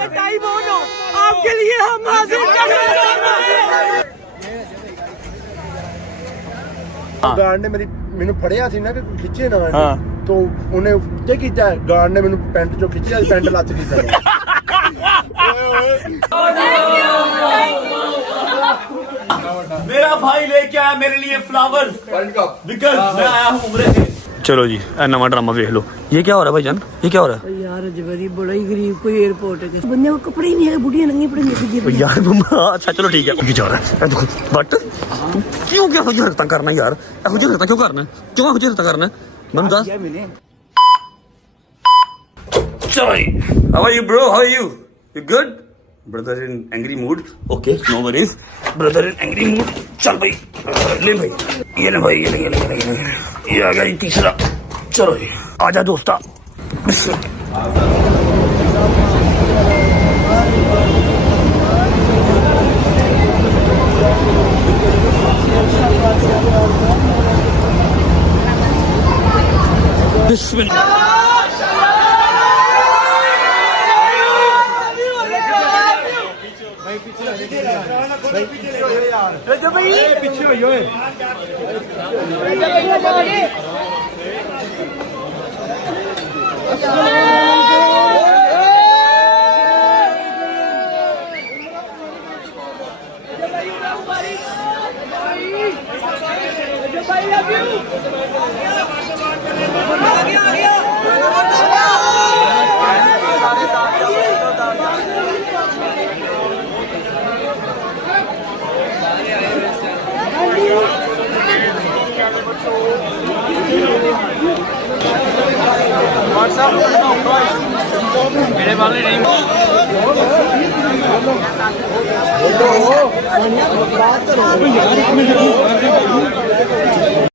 ये ताई बोलो आपके लिए हम हाजिर ਗਾਰਡ ਨੇ ਮੈਨੂੰ ਫੜਿਆ ਸੀ ਨਾ ਕਿ ਖਿੱਚੇ ਨਾ ਤੋ ਉਹਨੇ ਉੱਤੇ ਕੀਤਾ ਗਾਰਡ ਨੇ ਮੈਨੂੰ ਪੈਂਟ ਚੋਂ ਖਿੱਚਿਆ ਪੈਂਟ ਲੱਤ ਕੀਤਾ मेरा भाई लेके आया मेरे लिए फ्लावर्स विकल मैं आया हूँ उम्रे से। चलो जी नवा ड्रामा देख लो। ये क्या हो रहा है भाईजान, ये क्या हो रहा है यार जबरी बड़ा ही गरीब कोई एयरपोर्ट है बंदे को कपड़े ही नहीं है बुढ़िया नंगी पड़ी यार अच्छा चलो ठीक है क्या जा रहा है देखो बट क्यों क्या हो हरकत करना यार हो हरकत क्यों करना क्यों हो हरकत करना मैं दस चलो how are you bro how are you good brother in angry mood okay no worries brother in angry mood चल भाई ले भाई ये ले भाई ये आ गया तीसरा चलो जी आजा दोस्ता बिस्मिल्लाह ਪਿੱਛੇ ਹੋਈ ਓਏ मेरे वाले नहीं